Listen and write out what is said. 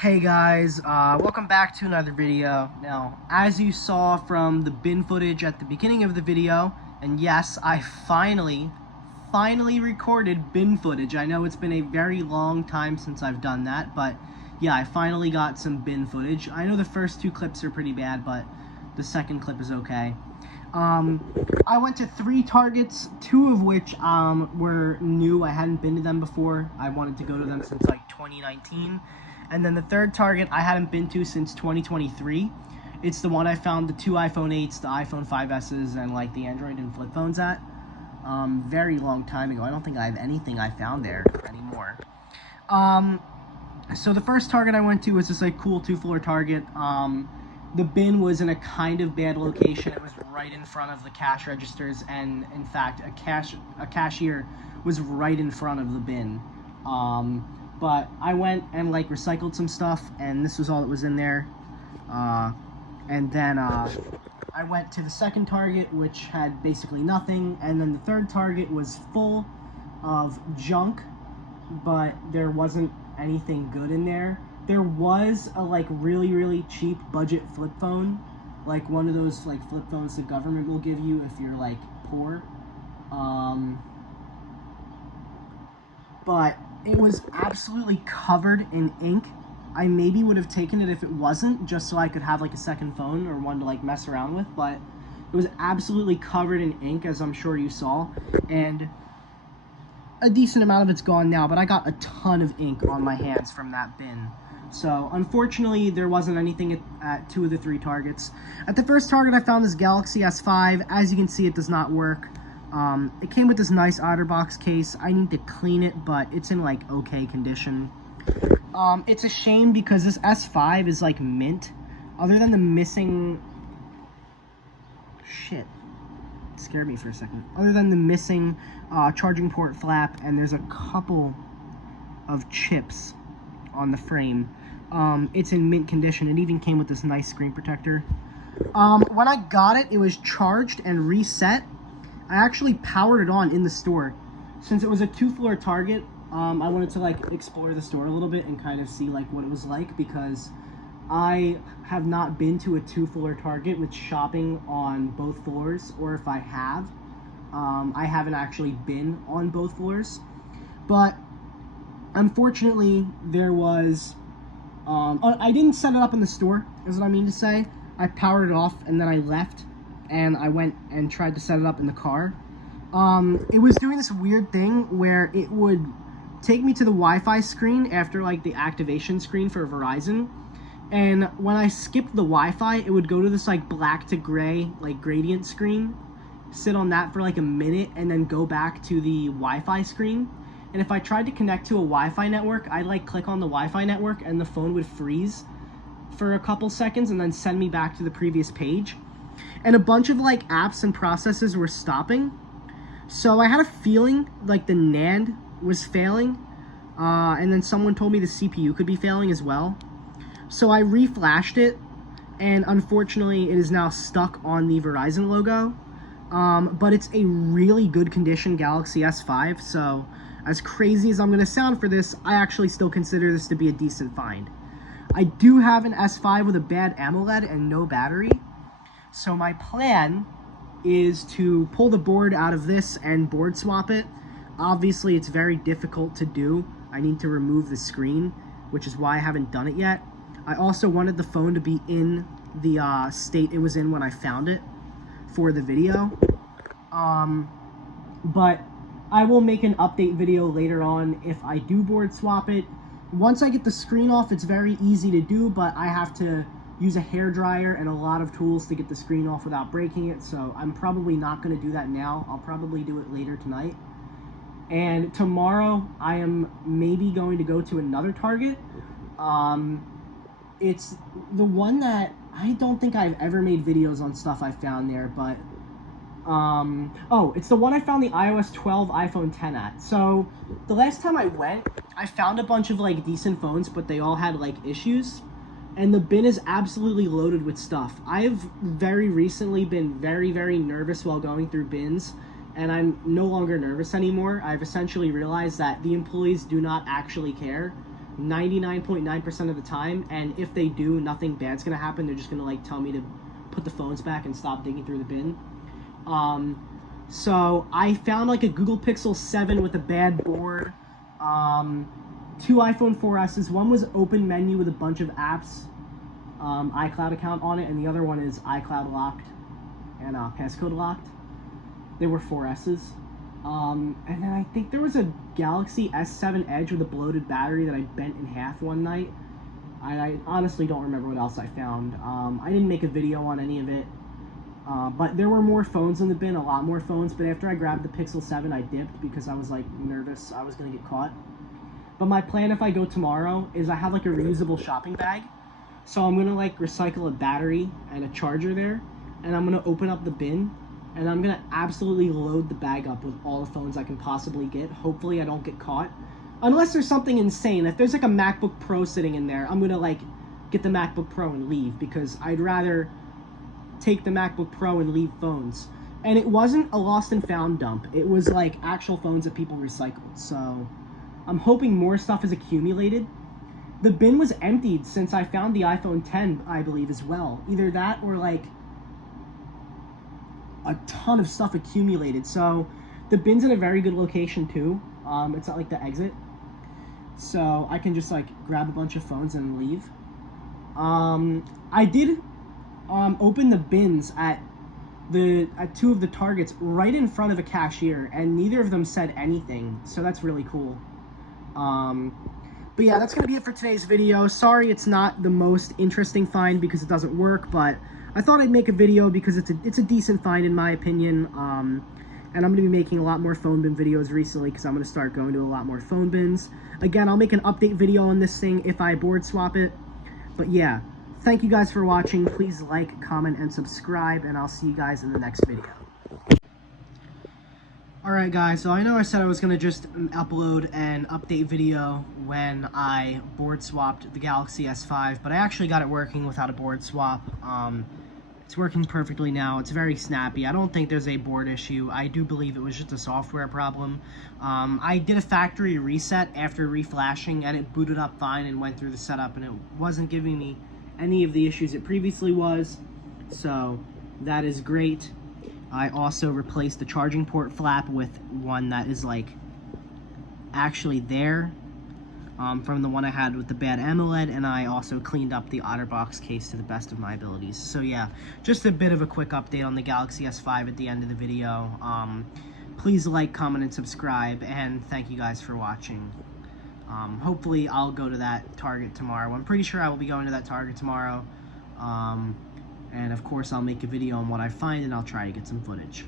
Hey guys, welcome back to another video. Now, as you saw from the bin footage at the beginning of the video, and yes, I finally recorded bin footage. I know it's been a very long time since I've done that, but yeah, I finally got some bin footage. I know the first two clips are pretty bad, but the second clip is okay. I went to 3 Targets, 2 of which were new. I hadn't been to them before. I wanted to go to them since like 2019. And then the third Target I hadn't been to since 2023. It's the one I found the 2 iPhone 8s, the iPhone 5Ss, and like the Android and flip phones at. Very long time ago. I don't think I have anything I found there anymore. So the first Target I went to was this like cool 2-floor Target. The bin was in a kind of bad location. It was right in front of the cash registers, and in fact, a cashier was right in front of the bin. But I went and like recycled some stuff, and this was all that was in there. And then I went to the second Target, which had basically nothing, and then the third Target was full of junk, but there wasn't anything good in there. There was a like really cheap budget flip phone, like one of those like flip phones the government will give you if you're like poor. But it was absolutely covered in ink. I maybe would have taken it if it wasn't, just so I could have like a second phone or one to like mess around with, but it was absolutely covered in ink, as I'm sure you saw, and a decent amount of it's gone now, but I got a ton of ink on my hands from that bin. So unfortunately there wasn't anything at 2 of the 3 Targets. At the first Target I found this Galaxy S5. As you can see, it does not work. It came with this nice OtterBox case. I need to clean it, but it's in like okay condition. It's a shame because this S5 is like mint. Other than the missing... Shit. It scared me for a second. Other than the missing charging port flap, and there's a couple of chips on the frame, it's in mint condition. It even came with this nice screen protector. When I got it, it was charged and reset. I actually powered it on in the store. Since it was a 2-floor Target, I wanted to like explore the store a little bit and kind of see like what it was like, because I have not been to a 2-floor Target with shopping on both floors, or if I have, I haven't actually been on both floors. But unfortunately, there was, I didn't set it up in the store, is what I mean to say. I powered it off and then I left, and I went and tried to set it up in the car. It was doing this weird thing where it would take me to the Wi-Fi screen after like the activation screen for Verizon. And when I skipped the Wi-Fi, it would go to this like black to gray, like gradient screen, sit on that for like a minute, and then go back to the Wi-Fi screen. And if I tried to connect to a Wi-Fi network, I'd like click on the Wi-Fi network and the phone would freeze for a couple seconds and then send me back to the previous page. And a bunch of like apps and processes were stopping. So I had a feeling like the NAND was failing. And then someone told me the CPU could be failing as well. So I reflashed it, and unfortunately it is now stuck on the Verizon logo. But it's a really good condition Galaxy S5, so as crazy as I'm going to sound for this, I actually still consider this to be a decent find. I do have an S5 with a bad AMOLED and no battery, so my plan is to pull the board out of this and board swap it. Obviously, it's very difficult to do. I need to remove the screen, which is why I haven't done it yet. I also wanted the phone to be in the state it was in when I found it for the video. But I will make an update video later on if I do board swap it. Once I get the screen off, it's very easy to do, but I have to use a hairdryer and a lot of tools to get the screen off without breaking it, so I'm probably not going to do that now. I'll probably do it later tonight. And tomorrow, I am maybe going to go to another Target. It's the one that I don't think I've ever made videos on stuff I found there, but oh, it's the one I found the iOS 12 iPhone 10 at. So the last time I went, I found a bunch of like decent phones, but they all had like issues, and the bin is absolutely loaded with stuff. I have very recently been very nervous while going through bins, and I'm no longer nervous anymore. I've essentially realized that the employees do not actually care. 99.9% of the time, and if they do, nothing bad's gonna happen. They're just gonna like tell me to put the phones back and stop digging through the bin. So I found like a Google Pixel 7 with a bad board, two iPhone 4Ss. One was open menu with a bunch of apps, iCloud account on it, and the other one is iCloud locked and passcode locked. They were 4Ss. And then I think there was a Galaxy S7 Edge with a bloated battery that I bent in half one night. I honestly don't remember what else I found. I didn't make a video on any of it. But there were more phones in the bin, a lot more phones. But after I grabbed the Pixel 7, I dipped because I was like nervous I was going to get caught. But my plan if I go tomorrow is I have like a reusable shopping bag. So I'm going to like recycle a battery and a charger there. And I'm going to open up the bin. And I'm going to absolutely load the bag up with all the phones I can possibly get. Hopefully I don't get caught. Unless there's something insane. If there's like a MacBook Pro sitting in there, I'm going to like get the MacBook Pro and leave. Because I'd rather take the MacBook Pro and leave phones. And it wasn't a lost and found dump. It was like actual phones that people recycled. So I'm hoping more stuff is accumulated. The bin was emptied since I found the iPhone 10, I believe, as well. Either that or like a ton of stuff accumulated. So the bin's in a very good location too. It's at like the exit, so I can just like grab a bunch of phones and leave. I did open the bins at two of the Targets right in front of a cashier, and neither of them said anything, so that's really cool. But yeah, that's gonna be it for today's video. Sorry it's not the most interesting find because it doesn't work, but I thought I'd make a video because it's a decent find in my opinion. And I'm going to be making a lot more phone bin videos recently because I'm going to start going to a lot more phone bins. Again, I'll make an update video on this thing if I board swap it. But yeah, thank you guys for watching. Please like, comment, and subscribe, and I'll see you guys in the next video. Alright guys, so I know I said I was going to just upload an update video when I board swapped the Galaxy S5, but I actually got it working without a board swap. It's working perfectly now. It's very snappy. I don't think there's a board issue. I do believe it was just a software problem. I did a factory reset after reflashing, and it booted up fine and went through the setup, and it wasn't giving me any of the issues it previously was. So that is great. I also replaced the charging port flap with one that is like actually there. From the one I had with the bad AMOLED, and I also cleaned up the OtterBox case to the best of my abilities. So yeah, just a bit of a quick update on the Galaxy S5 at the end of the video. Please like, comment, and subscribe, and thank you guys for watching. Hopefully I'll go to that Target tomorrow. I'm pretty sure I will be going to that Target tomorrow. And of course I'll make a video on what I find, and I'll try to get some footage.